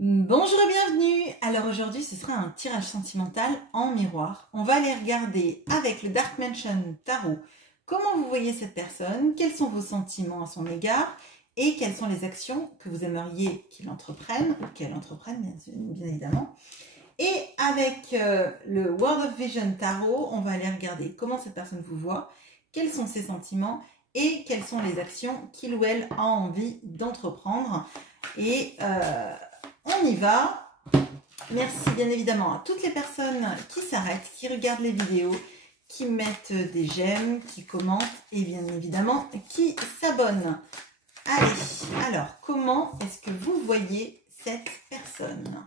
Bonjour et bienvenue. Alors aujourd'hui ce sera un tirage sentimental en miroir. On va aller regarder avec le Dark Mansion Tarot comment vous voyez cette personne, quels sont vos sentiments à son égard et quelles sont les actions que vous aimeriez qu'il entreprenne ou qu'elle entreprenne bien évidemment. Et avec le World of Vision Tarot, on va aller regarder comment cette personne vous voit, quels sont ses sentiments et quelles sont les actions qu'il ou elle a envie d'entreprendre. Et on y va. Merci bien évidemment à toutes les personnes qui s'arrêtent, qui regardent les vidéos, qui mettent des j'aime, qui commentent et bien évidemment qui s'abonnent. Allez, alors comment est-ce que vous voyez cette personne?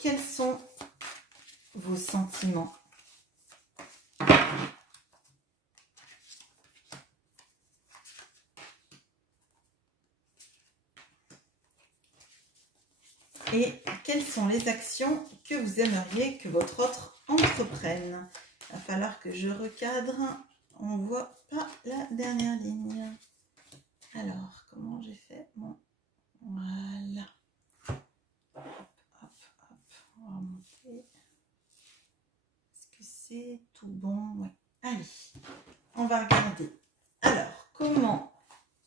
Quels sont vos sentiments? Et quelles sont les actions que vous aimeriez que votre autre entreprenne? Il va falloir que je recadre. On ne voit pas la dernière ligne. Alors, comment j'ai fait? Bon, voilà. Hop, hop, hop. On va remonter. Est-ce que c'est tout bon? Oui. Allez, on va regarder. Alors, comment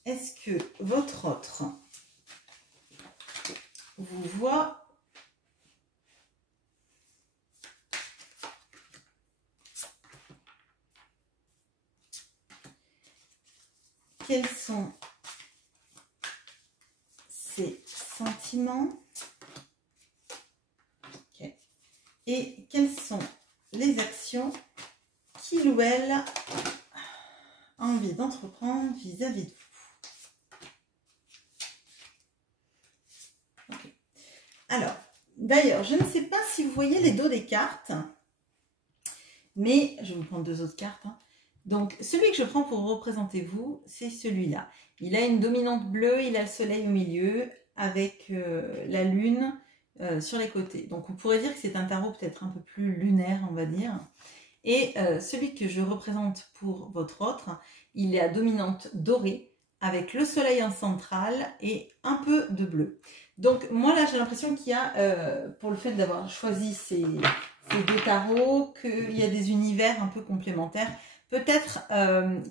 est-ce que votre autre vous voit? Quels sont ses sentiments? Okay. Et quelles sont les actions qu'il ou elle a envie d'entreprendre vis-à-vis de vous? Okay. Alors, d'ailleurs, je ne sais pas si vous voyez les dos des cartes, mais je vais vous prendre deux autres cartes. Donc, celui que je prends pour représenter vous, c'est celui-là. Il a une dominante bleue, il a le soleil au milieu, avec la lune sur les côtés. Donc, on pourrait dire que c'est un tarot peut-être un peu plus lunaire, on va dire. Et celui que je représente pour votre autre, il est à dominante dorée, avec le soleil en centrale et un peu de bleu. Donc, moi, là, j'ai l'impression qu'il y a, pour le fait d'avoir choisi ces deux tarots, qu'il y a des univers un peu complémentaires. Peut-être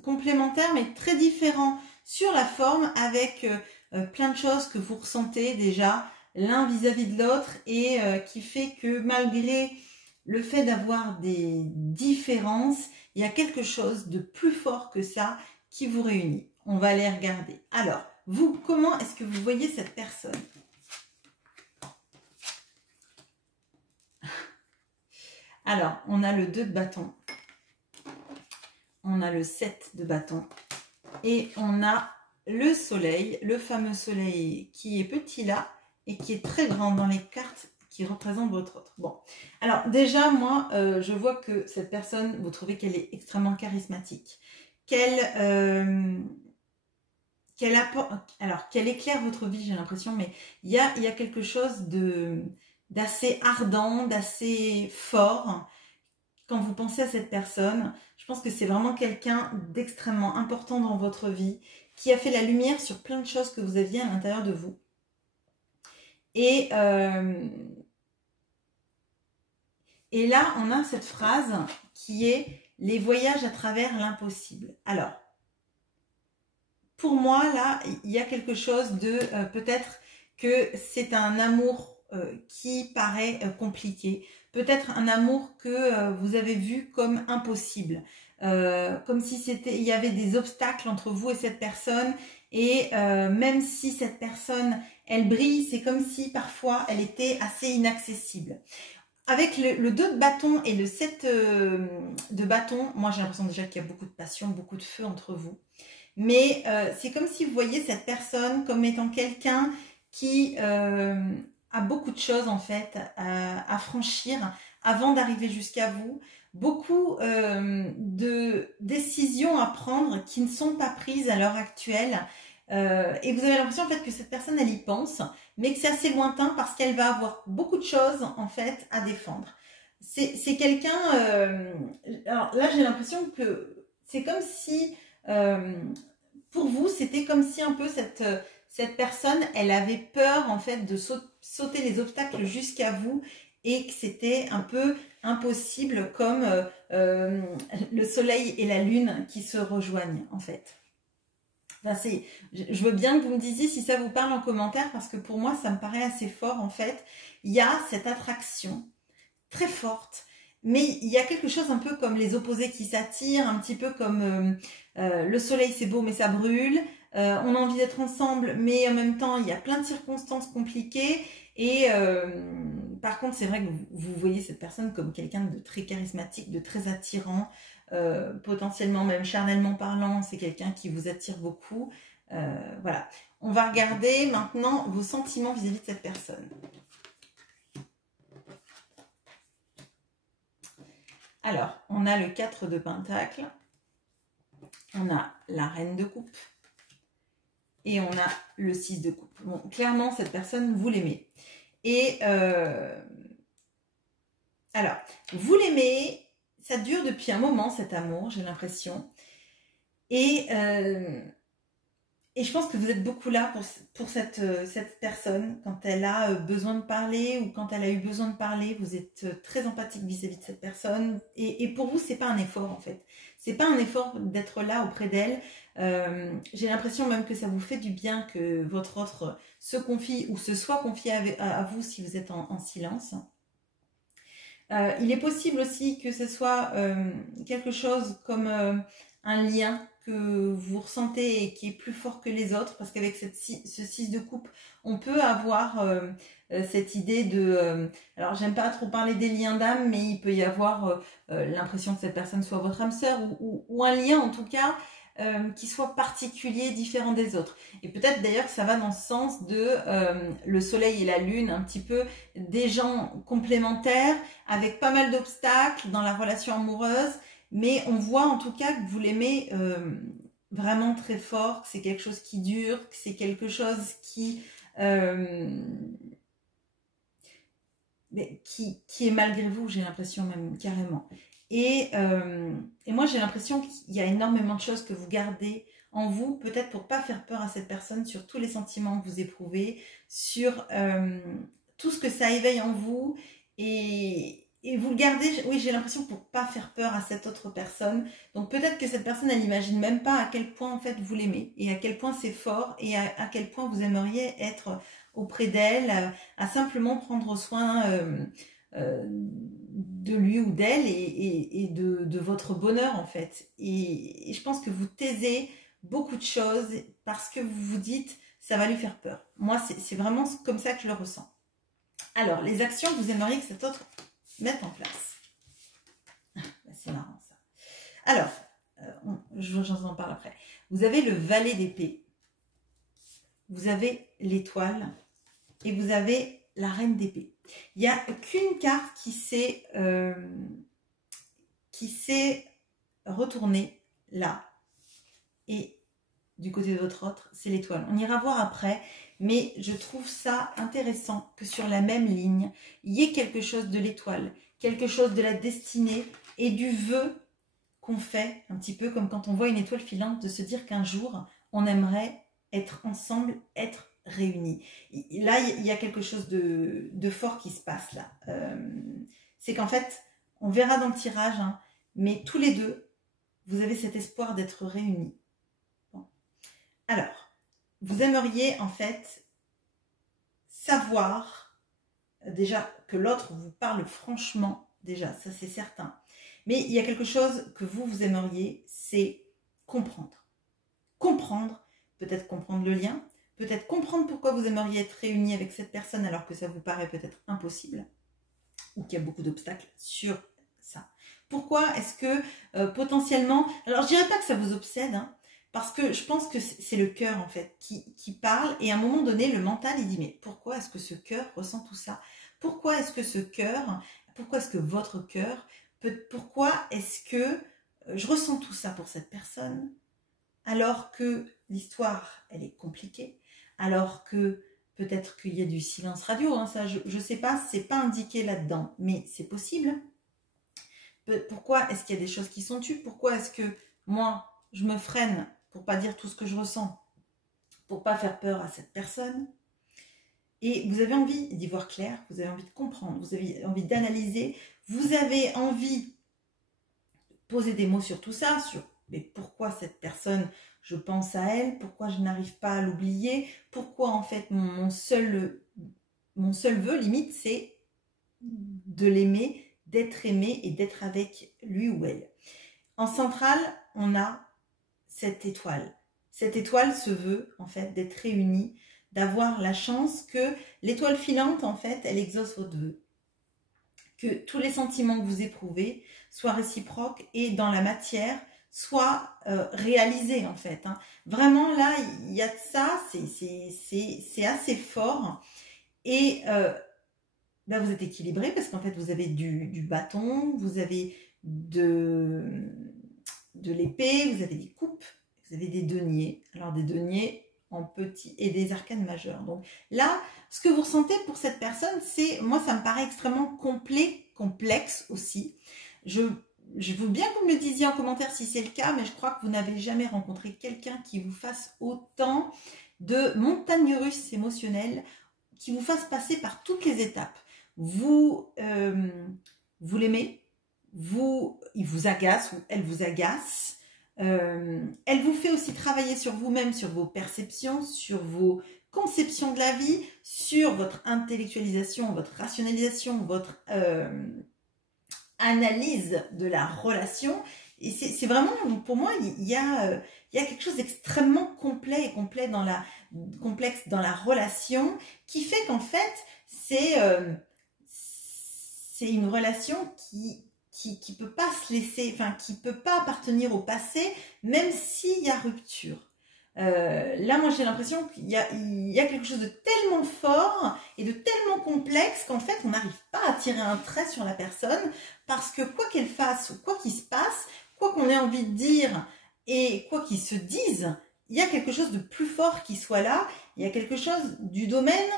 complémentaires, mais très différents sur la forme, avec plein de choses que vous ressentez déjà l'un vis-à-vis de l'autre et qui fait que malgré le fait d'avoir des différences, il y a quelque chose de plus fort que ça qui vous réunit. On va aller regarder. Alors, vous, comment est-ce que vous voyez cette personne? Alors, on a le 2 de bâton. On a le 7 de bâton et on a le soleil, le fameux soleil qui est petit là et qui est très grand dans les cartes qui représentent votre autre. Bon, alors déjà moi je vois que cette personne, vous trouvez qu'elle est extrêmement charismatique, qu'elle éclaire votre vie, j'ai l'impression, mais il y a quelque chose d'assez ardent, d'assez fort. Quand vous pensez à cette personne, je pense que c'est vraiment quelqu'un d'extrêmement important dans votre vie, qui a fait la lumière sur plein de choses que vous aviez à l'intérieur de vous. Et là, on a cette phrase qui est « les voyages à travers l'impossible ». Alors, pour moi, là, il y a quelque chose de peut-être que c'est un amour qui paraît compliqué. Peut-être un amour que vous avez vu comme impossible. Comme si il y avait des obstacles entre vous et cette personne. Et même si cette personne, elle brille, c'est comme si parfois elle était assez inaccessible. Avec le 2 de bâton et le 7 de bâton, moi j'ai l'impression déjà qu'il y a beaucoup de passion, beaucoup de feu entre vous. Mais c'est comme si vous voyez cette personne comme étant quelqu'un qui a beaucoup de choses en fait à franchir avant d'arriver jusqu'à vous. Beaucoup de décisions à prendre qui ne sont pas prises à l'heure actuelle. Et vous avez l'impression en fait que cette personne elle y pense, mais que c'est assez lointain parce qu'elle va avoir beaucoup de choses en fait à défendre. C'est quelqu'un, alors là j'ai l'impression que c'est comme si pour vous c'était comme si un peu cette personne, elle avait peur en fait de sauter les obstacles jusqu'à vous et que c'était un peu impossible comme le soleil et la lune qui se rejoignent en fait. Enfin, je veux bien que vous me disiez si ça vous parle en commentaire parce que pour moi ça me paraît assez fort en fait. Il y a cette attraction très forte, mais il y a quelque chose un peu comme les opposés qui s'attirent, un petit peu comme le soleil c'est beau mais ça brûle, on a envie d'être ensemble mais en même temps il y a plein de circonstances compliquées et par contre c'est vrai que vous voyez cette personne comme quelqu'un de très charismatique, de très attirant, potentiellement même charnellement parlant, c'est quelqu'un qui vous attire beaucoup. Voilà, on va regarder maintenant vos sentiments vis-à-vis de cette personne. Alors, on a le 4 de Pentacle, on a la Reine de Coupe et on a le 6 de Coupe. Bon, clairement, cette personne, vous l'aimez. Et alors, vous l'aimez, ça dure depuis un moment cet amour, j'ai l'impression. Et je pense que vous êtes beaucoup là pour cette personne. Quand elle a besoin de parler ou quand elle a eu besoin de parler, vous êtes très empathique vis-à-vis de cette personne. Et pour vous, c'est pas un effort en fait. C'est pas un effort d'être là auprès d'elle. J'ai l'impression même que ça vous fait du bien que votre autre se confie ou se soit confié à vous si vous êtes en silence. Il est possible aussi que ce soit quelque chose comme un lien que vous ressentez et qui est plus fort que les autres, parce qu'avec ce 6 de coupe, on peut avoir cette idée de... alors, j'aime pas trop parler des liens d'âme, mais il peut y avoir l'impression que cette personne soit votre âme sœur, ou un lien en tout cas, qui soit particulier, différent des autres. Et peut-être d'ailleurs que ça va dans le sens de le soleil et la lune, un petit peu des gens complémentaires, avec pas mal d'obstacles dans la relation amoureuse, mais on voit en tout cas que vous l'aimez vraiment très fort, que c'est quelque chose qui dure, que c'est quelque chose qui est malgré vous, j'ai l'impression même carrément. Et moi j'ai l'impression qu'il y a énormément de choses que vous gardez en vous, peut-être pour pas faire peur à cette personne sur tous les sentiments que vous éprouvez, sur tout ce que ça éveille en vous, et vous le gardez, oui, j'ai l'impression pour pas faire peur à cette autre personne. Donc peut-être que cette personne, elle n'imagine même pas à quel point en fait vous l'aimez et à quel point c'est fort et à quel point vous aimeriez être auprès d'elle, à simplement prendre soin de lui ou d'elle et de votre bonheur en fait. Et je pense que vous taisez beaucoup de choses parce que vous vous dites ça va lui faire peur. Moi, c'est vraiment comme ça que je le ressens. Alors, les actions que vous aimeriez que cet autre mette en place. C'est marrant ça. Alors, j'en parle après. Vous avez le valet d'épée, vous avez l'étoile et vous avez la reine d'épée. Il n'y a qu'une carte qui s'est retournée là. Et du côté de votre autre, c'est l'étoile. On ira voir après, mais je trouve ça intéressant que sur la même ligne, il y ait quelque chose de l'étoile, quelque chose de la destinée et du vœu qu'on fait, un petit peu comme quand on voit une étoile filante, de se dire qu'un jour, on aimerait être ensemble, être réunis. Là, il y a quelque chose de fort qui se passe là. C'est qu'en fait, on verra dans le tirage, hein, mais tous les deux, vous avez cet espoir d'être réunis. Bon. Alors, vous aimeriez en fait savoir déjà que l'autre vous parle franchement, déjà, ça c'est certain. Mais il y a quelque chose que vous aimeriez, c'est comprendre. Comprendre, peut-être comprendre le lien, peut-être comprendre pourquoi vous aimeriez être réunis avec cette personne alors que ça vous paraît peut-être impossible ou qu'il y a beaucoup d'obstacles sur ça. Pourquoi est-ce que potentiellement... Alors, je dirais pas que ça vous obsède, hein, parce que je pense que c'est le cœur, en fait, qui parle. Et à un moment donné, le mental, il dit, mais pourquoi est-ce que ce cœur ressent tout ça? Pourquoi est-ce que ce cœur, pourquoi est-ce que votre cœur, pourquoi est-ce que je ressens tout ça pour cette personne alors que l'histoire, elle est compliquée, alors que peut-être qu'il y a du silence radio, hein, ça, je ne sais pas, c'est pas indiqué là-dedans, mais c'est possible. Pourquoi est-ce qu'il y a des choses qui sont tues? Pourquoi est-ce que moi, je me freine pour pas dire tout ce que je ressens? pour pas faire peur à cette personne. Et vous avez envie d'y voir clair, vous avez envie de comprendre, vous avez envie d'analyser, vous avez envie de poser des mots sur tout ça, sur mais pourquoi cette personne, je pense à elle, pourquoi je n'arrive pas à l'oublier, pourquoi en fait mon seul vœu limite c'est de l'aimer, d'être aimé et d'être avec lui ou elle. En centrale, on a cette étoile. Cette étoile se veut en fait d'être réunie, d'avoir la chance que l'étoile filante en fait, elle exauce votre vœu. Que tous les sentiments que vous éprouvez soient réciproques et dans la matière soient réalisés en fait. Hein. Vraiment là, il y a de ça, c'est assez fort. Et ben, vous êtes équilibré parce qu'en fait vous avez du bâton, vous avez de l'épée, vous avez des coupes, vous avez des deniers. Alors des deniers en petit et des arcanes majeures. Donc là, ce que vous ressentez pour cette personne, c'est, moi ça me paraît extrêmement complexe aussi. Je veux bien que vous me le disiez en commentaire si c'est le cas, mais je crois que vous n'avez jamais rencontré quelqu'un qui vous fasse autant de montagnes russes émotionnelles, qui vous fasse passer par toutes les étapes. Vous l'aimez, il vous agace ou elle vous agace. Elle vous fait aussi travailler sur vous-même, sur vos perceptions, sur vos conceptions de la vie, sur votre intellectualisation, votre rationalisation, votre analyse de la relation. Et c'est vraiment, pour moi, il y a quelque chose d'extrêmement complexe dans la relation qui fait qu'en fait, c'est une relation qui peut pas se laisser, enfin qui peut pas appartenir au passé, même s'il y a rupture. Là, moi, j'ai l'impression qu'il y a quelque chose de tellement fort et de tellement complexe qu'en fait, on n'arrive pas à tirer un trait sur la personne parce que quoi qu'elle fasse ou quoi qu'il se passe, quoi qu'on ait envie de dire et quoi qu'ils se disent, il y a quelque chose de plus fort qui soit là. Il y a quelque chose du domaine,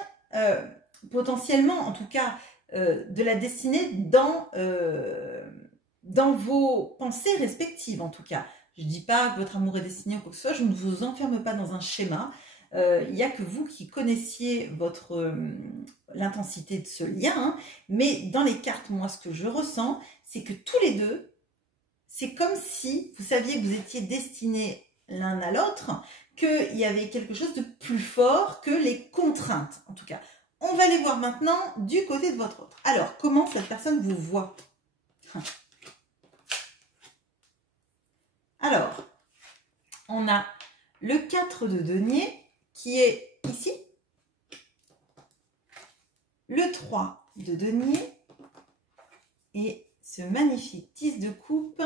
potentiellement, en tout cas, de la destinée dans vos pensées respectives, en tout cas. Je ne dis pas que votre amour est destiné ou quoi que ce soit, je ne vous enferme pas dans un schéma. Il n'y a que vous qui connaissiez l'intensité de ce lien. Hein. Mais dans les cartes, moi, ce que je ressens, c'est que tous les deux, c'est comme si vous saviez que vous étiez destinés l'un à l'autre, qu'il y avait quelque chose de plus fort que les contraintes, en tout cas. On va aller voir maintenant du côté de votre autre. Alors, comment cette personne vous voit ? Alors, on a le 4 de denier qui est ici, le 3 de denier et ce magnifique 10 de coupe.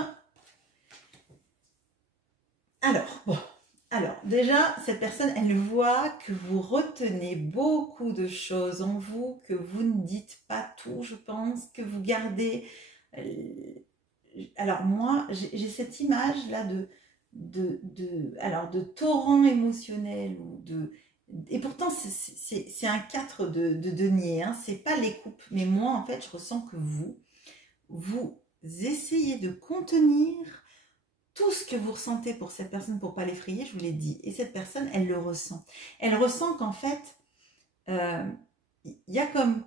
Alors, déjà, cette personne, elle voit que vous retenez beaucoup de choses en vous, que vous ne dites pas tout, je pense, que vous gardez... Alors moi, j'ai cette image-là de torrent émotionnel et pourtant c'est un 4 de denier, hein, c'est pas les coupes, mais moi en fait je ressens que vous essayez de contenir tout ce que vous ressentez pour cette personne pour pas l'effrayer, je vous l'ai dit, et cette personne elle le ressent. Elle ressent qu'en fait il y a comme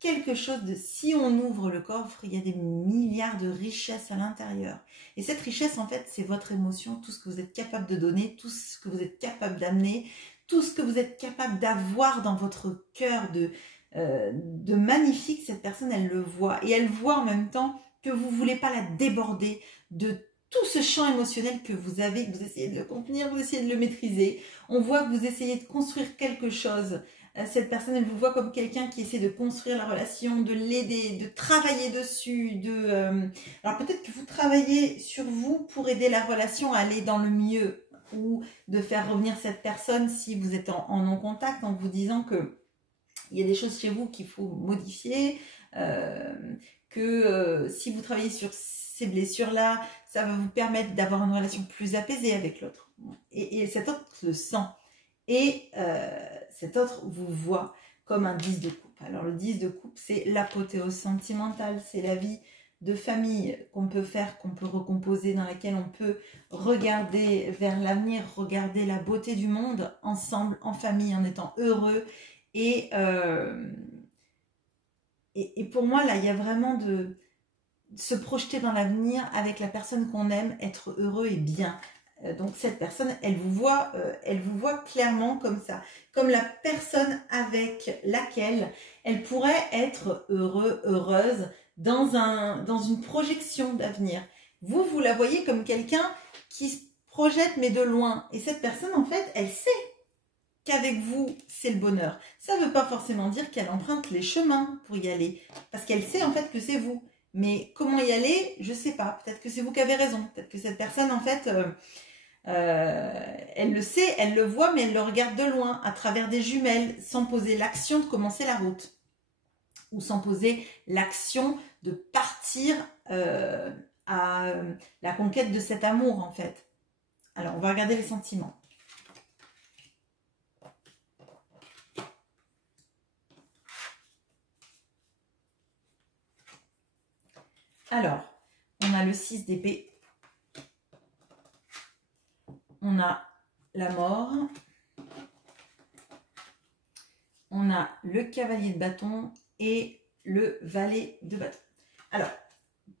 quelque chose de, si on ouvre le coffre, il y a des milliards de richesses à l'intérieur. Et cette richesse, en fait, c'est votre émotion, tout ce que vous êtes capable de donner, tout ce que vous êtes capable d'amener, tout ce que vous êtes capable d'avoir dans votre cœur de magnifique. Cette personne, elle le voit. Et elle voit en même temps que vous ne voulez pas la déborder de tout ce champ émotionnel que vous avez, que vous essayez de le contenir, vous essayez de le maîtriser. On voit que vous essayez de construire quelque chose. Cette personne, elle vous voit comme quelqu'un qui essaie de construire la relation, de l'aider, de travailler dessus. Alors peut-être que vous travaillez sur vous pour aider la relation à aller dans le mieux ou de faire revenir cette personne si vous êtes en non-contact en vous disant que il y a des choses chez vous qu'il faut modifier, que si vous travaillez sur ces blessures-là, ça va vous permettre d'avoir une relation plus apaisée avec l'autre. Et cet autre le sent. Et cet autre vous voit comme un 10 de coupe. Alors le 10 de coupe, c'est l'apothéose sentimentale, c'est la vie de famille qu'on peut faire, qu'on peut recomposer, dans laquelle on peut regarder vers l'avenir, regarder la beauté du monde ensemble, en famille, en étant heureux. Et pour moi, là, il y a vraiment de se projeter dans l'avenir avec la personne qu'on aime, être heureux et bien. Donc cette personne, elle vous voit clairement comme ça, comme la personne avec laquelle elle pourrait être heureuse dans une projection d'avenir. Vous la voyez comme quelqu'un qui se projette mais de loin. Et cette personne, en fait, elle sait qu'avec vous, c'est le bonheur. Ça ne veut pas forcément dire qu'elle emprunte les chemins pour y aller, parce qu'elle sait en fait que c'est vous. Mais comment y aller, je ne sais pas. Peut-être que c'est vous qui avez raison. Peut-être que cette personne, en fait, elle le sait, elle le voit, mais elle le regarde de loin, à travers des jumelles, sans poser l'action de commencer la route. Ou sans poser l'action de partir à la conquête de cet amour, en fait. Alors, on va regarder les sentiments. Alors, on a le 6 d'épée. On a la mort. On a le cavalier de bâton et le valet de bâton. Alors,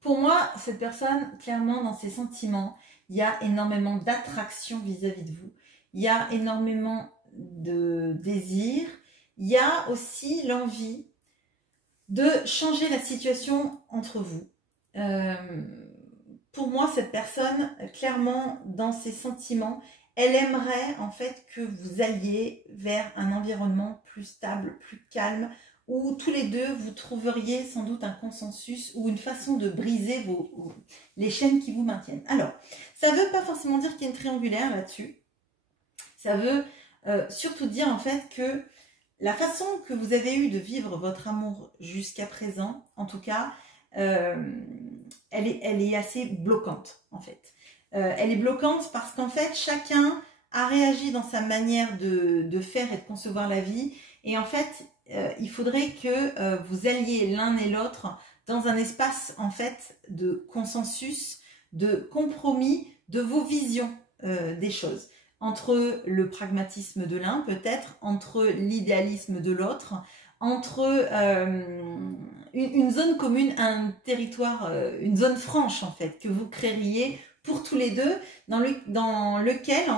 pour moi, cette personne, clairement, dans ses sentiments, il y a énormément d'attraction vis-à-vis de vous. Il y a énormément de désir. Il y a aussi l'envie de changer la situation entre vous. Pour moi, cette personne, clairement, dans ses sentiments, elle aimerait en fait que vous alliez vers un environnement plus stable, plus calme, où tous les deux, vous trouveriez sans doute un consensus ou une façon de briser les chaînes qui vous maintiennent. Alors, ça ne veut pas forcément dire qu'il y a une triangulaire là-dessus. Ça veut surtout dire en fait que la façon que vous avez eue de vivre votre amour jusqu'à présent, en tout cas, elle est assez bloquante en fait. Elle est bloquante parce qu'en fait chacun a réagi dans sa manière de faire et de concevoir la vie, et en fait il faudrait que vous alliez l'un et l'autre dans un espace en fait de consensus, de compromis de vos visions des choses, entre le pragmatisme de l'un peut-être, entre l'idéalisme de l'autre, entre une zone commune, un territoire, une zone franche en fait, que vous créeriez pour tous les deux, dans laquelle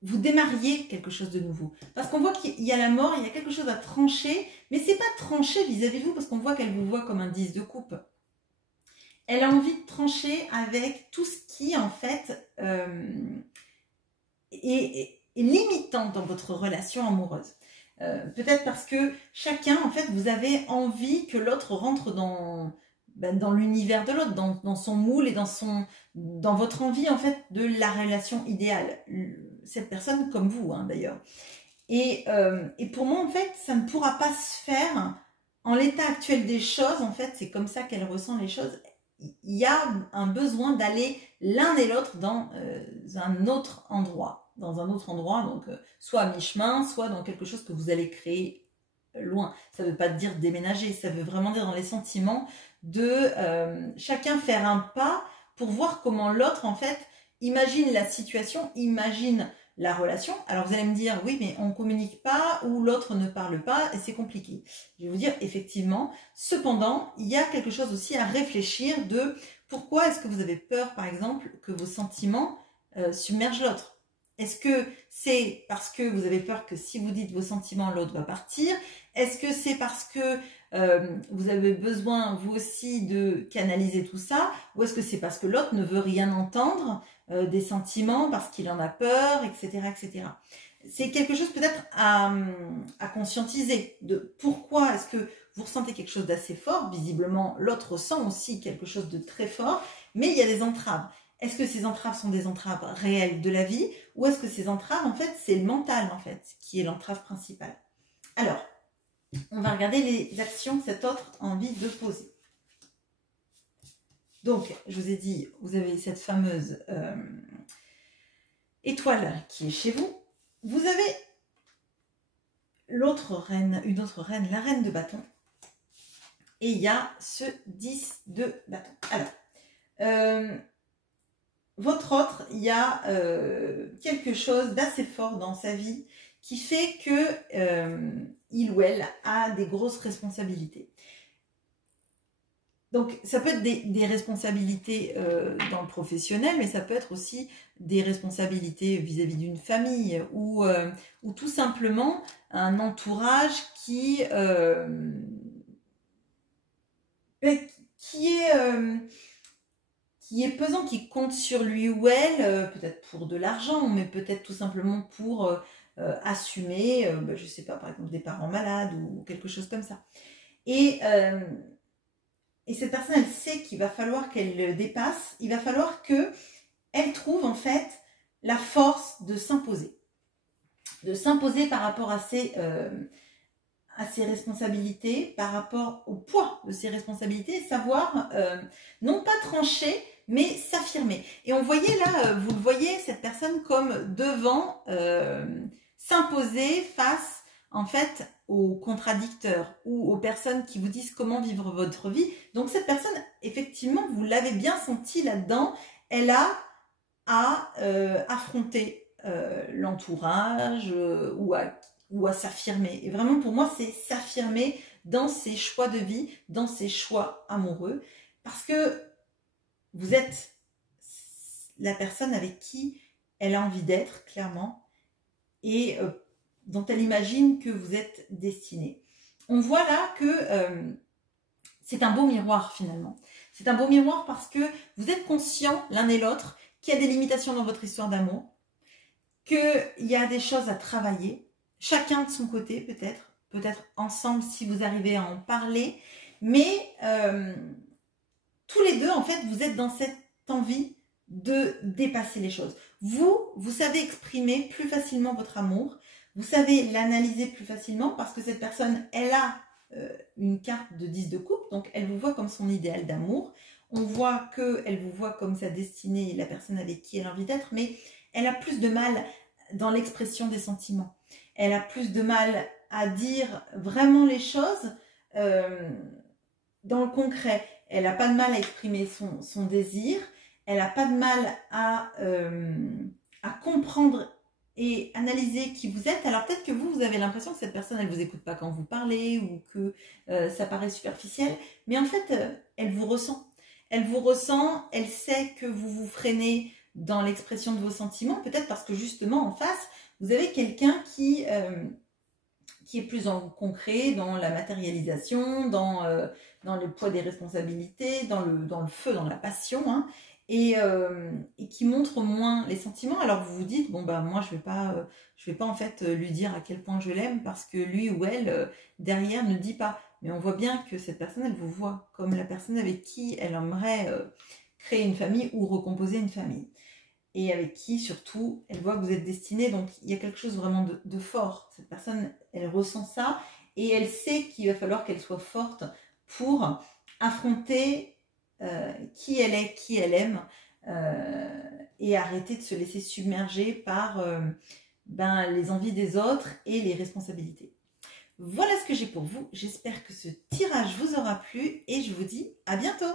vous démarriez quelque chose de nouveau. Parce qu'on voit qu'il y a la mort, il y a quelque chose à trancher, mais c'est pas trancher vis-à-vis de vous, parce qu'on voit qu'elle vous voit comme un 10 de coupe. Elle a envie de trancher avec tout ce qui, en fait, est limitant dans votre relation amoureuse. Peut-être parce que chacun, en fait, vous avez envie que l'autre rentre dans l'univers de l'autre, dans son moule et dans votre envie, en fait, de la relation idéale. Cette personne comme vous, hein, d'ailleurs. Et pour moi, en fait, ça ne pourra pas se faire en l'état actuel des choses. En fait, c'est comme ça qu'elle ressent les choses. Il y a un besoin d'aller l'un et l'autre dans un autre endroit. Donc soit à mi-chemin, soit dans quelque chose que vous allez créer loin. Ça ne veut pas dire déménager, ça veut vraiment dire dans les sentiments de chacun faire un pas pour voir comment l'autre, en fait, imagine la situation, imagine la relation. Alors vous allez me dire, oui, mais on ne communique pas ou l'autre ne parle pas et c'est compliqué. Je vais vous dire, effectivement, cependant, il y a quelque chose aussi à réfléchir de pourquoi est-ce que vous avez peur, par exemple, que vos sentiments submergent l'autre. Est-ce que c'est parce que vous avez peur que si vous dites vos sentiments, l'autre va partir? Est-ce que c'est parce que vous avez besoin, vous aussi, de canaliser tout ça? Ou est-ce que c'est parce que l'autre ne veut rien entendre des sentiments, parce qu'il en a peur, etc. etc. C'est quelque chose peut-être à conscientiser de pourquoi est-ce que vous ressentez quelque chose d'assez fort. Visiblement, l'autre ressent aussi quelque chose de très fort, mais il y a des entraves. Est-ce que ces entraves sont des entraves réelles de la vie, ou est-ce que ces entraves, en fait, c'est le mental, en fait, qui est l'entrave principale? Alors, on va regarder les actions que cet autre a envie de poser. Donc, je vous ai dit, vous avez cette fameuse étoile qui est chez vous. Vous avez l'autre reine, une autre reine, la reine de bâton. Et il y a ce 10 de bâton. Alors, votre autre, il y a quelque chose d'assez fort dans sa vie qui fait que il ou elle a des grosses responsabilités. Donc, ça peut être des responsabilités dans le professionnel, mais ça peut être aussi des responsabilités vis-à-vis d'une famille ou tout simplement un entourage qui est pesant, qui compte sur lui ou elle, peut-être pour de l'argent, mais peut-être tout simplement pour assumer, je sais pas, par exemple des parents malades ou quelque chose comme ça. Et cette personne, elle sait qu'il va falloir qu'elle le dépasse, il va falloir qu'elle trouve en fait la force de s'imposer par rapport à ses responsabilités, par rapport au poids de ses responsabilités, savoir non pas trancher, mais s'affirmer. Et on voyait là, vous le voyez, cette personne comme devant s'imposer face en fait aux contradicteurs ou aux personnes qui vous disent comment vivre votre vie. Donc cette personne, effectivement, vous l'avez bien senti là-dedans, elle a à affronter l'entourage ou à s'affirmer. Et vraiment, pour moi, c'est s'affirmer dans ses choix de vie, dans ses choix amoureux, parce que vous êtes la personne avec qui elle a envie d'être, clairement, et dont elle imagine que vous êtes destiné. On voit là que c'est un beau miroir, finalement. C'est un beau miroir parce que vous êtes conscients, l'un et l'autre, qu'il y a des limitations dans votre histoire d'amour, qu'il y a des choses à travailler, chacun de son côté peut-être ensemble si vous arrivez à en parler, mais tous les deux, en fait, vous êtes dans cette envie de dépasser les choses. Vous savez exprimer plus facilement votre amour, vous savez l'analyser plus facilement parce que cette personne, elle a une carte de 10 de coupe, donc elle vous voit comme son idéal d'amour. On voit qu'elle vous voit comme sa destinée, la personne avec qui elle a envie d'être, mais elle a plus de mal dans l'expression des sentiments. Elle a plus de mal à dire vraiment les choses dans le concret. Elle n'a pas de mal à exprimer son désir. Elle n'a pas de mal à comprendre et analyser qui vous êtes. Alors peut-être que vous avez l'impression que cette personne, elle ne vous écoute pas quand vous parlez ou que ça paraît superficiel. Mais en fait, elle vous ressent. Elle vous ressent, elle sait que vous vous freinez dans l'expression de vos sentiments. Peut-être parce que justement, en face, vous avez quelqu'un qui est plus en concret, dans la matérialisation, dans le poids des responsabilités, dans le feu, dans la passion, hein, et qui montre moins les sentiments. Alors vous vous dites, bon bah moi je vais pas en fait lui dire à quel point je l'aime parce que lui ou elle derrière ne dit pas. Mais on voit bien que cette personne, elle vous voit comme la personne avec qui elle aimerait créer une famille ou recomposer une famille. Et avec qui, surtout, elle voit que vous êtes destiné. Donc, il y a quelque chose vraiment de fort. Cette personne, elle ressent ça et elle sait qu'il va falloir qu'elle soit forte pour affronter qui elle est, qui elle aime et arrêter de se laisser submerger par les envies des autres et les responsabilités. Voilà ce que j'ai pour vous. J'espère que ce tirage vous aura plu et je vous dis à bientôt.